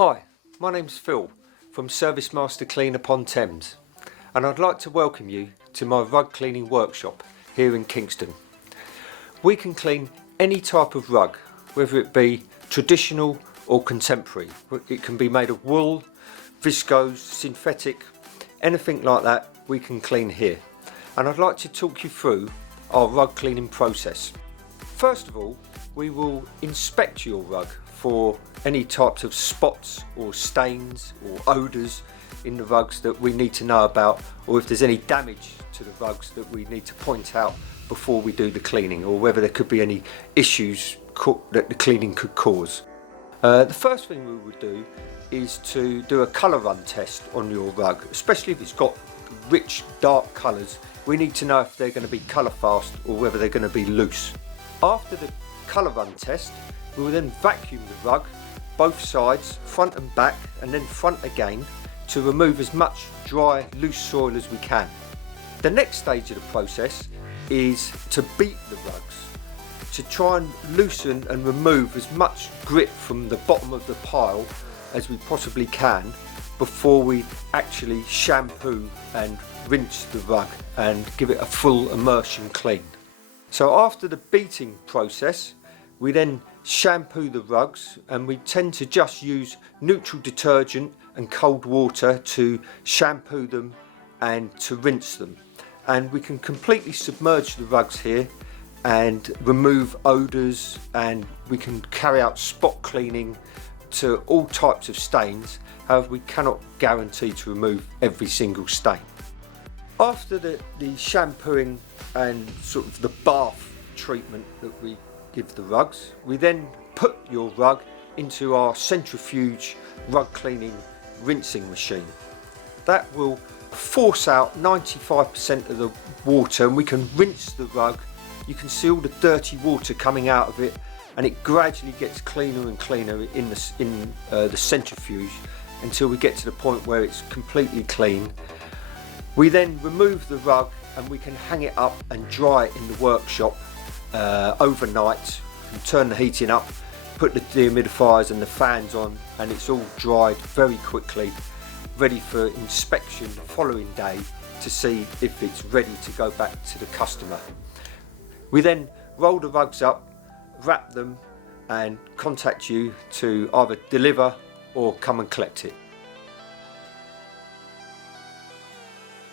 Hi, my name's Phil from ServiceMaster Clean upon Thames, and I'd like to welcome you to my rug cleaning workshop here in Kingston. We can clean any type of rug, whether it be traditional or contemporary. It can be made of wool, viscose, synthetic, anything like that we can clean here. And I'd like to talk you through our rug cleaning process. First of all, we will inspect your rug for any types of spots or stains or odours in the rugs that we need to know about, or if there's any damage to the rugs that we need to point out before we do the cleaning, or whether there could be any issues that the cleaning could cause. The first thing we would do is to do a colour run test on your rug, especially if it's got rich dark colours. We need to know if they're going to be colour fast or whether they're going to be loose. After the colour run test, we will then vacuum the rug, both sides, front and back, and then front again, to remove as much dry, loose soil as we can. The next stage of the process is to beat the rugs, to try and loosen and remove as much grit from the bottom of the pile as we possibly can before we actually shampoo and rinse the rug and give it a full immersion clean. So after the beating process, we then shampoo the rugs, and we tend to just use neutral detergent and cold water to shampoo them and to rinse them. And we can completely submerge the rugs here and remove odours, and we can carry out spot cleaning to all types of stains. However, we cannot guarantee to remove every single stain. After the shampooing and sort of the bath treatment that we give the rugs, we then put your rug into our centrifuge rug cleaning rinsing machine. That will force out 95% of the water, and we can rinse the rug. You can see all the dirty water coming out of it, and it gradually gets cleaner and cleaner in the centrifuge until we get to the point where it's completely clean. We then remove the rug and we can hang it up and dry it in the workshop overnight, and turn the heating up, put the dehumidifiers and the fans on, and it's all dried very quickly, ready for inspection the following day to see if it's ready to go back to the customer. We then roll the rugs up, wrap them, and contact you to either deliver or come and collect it.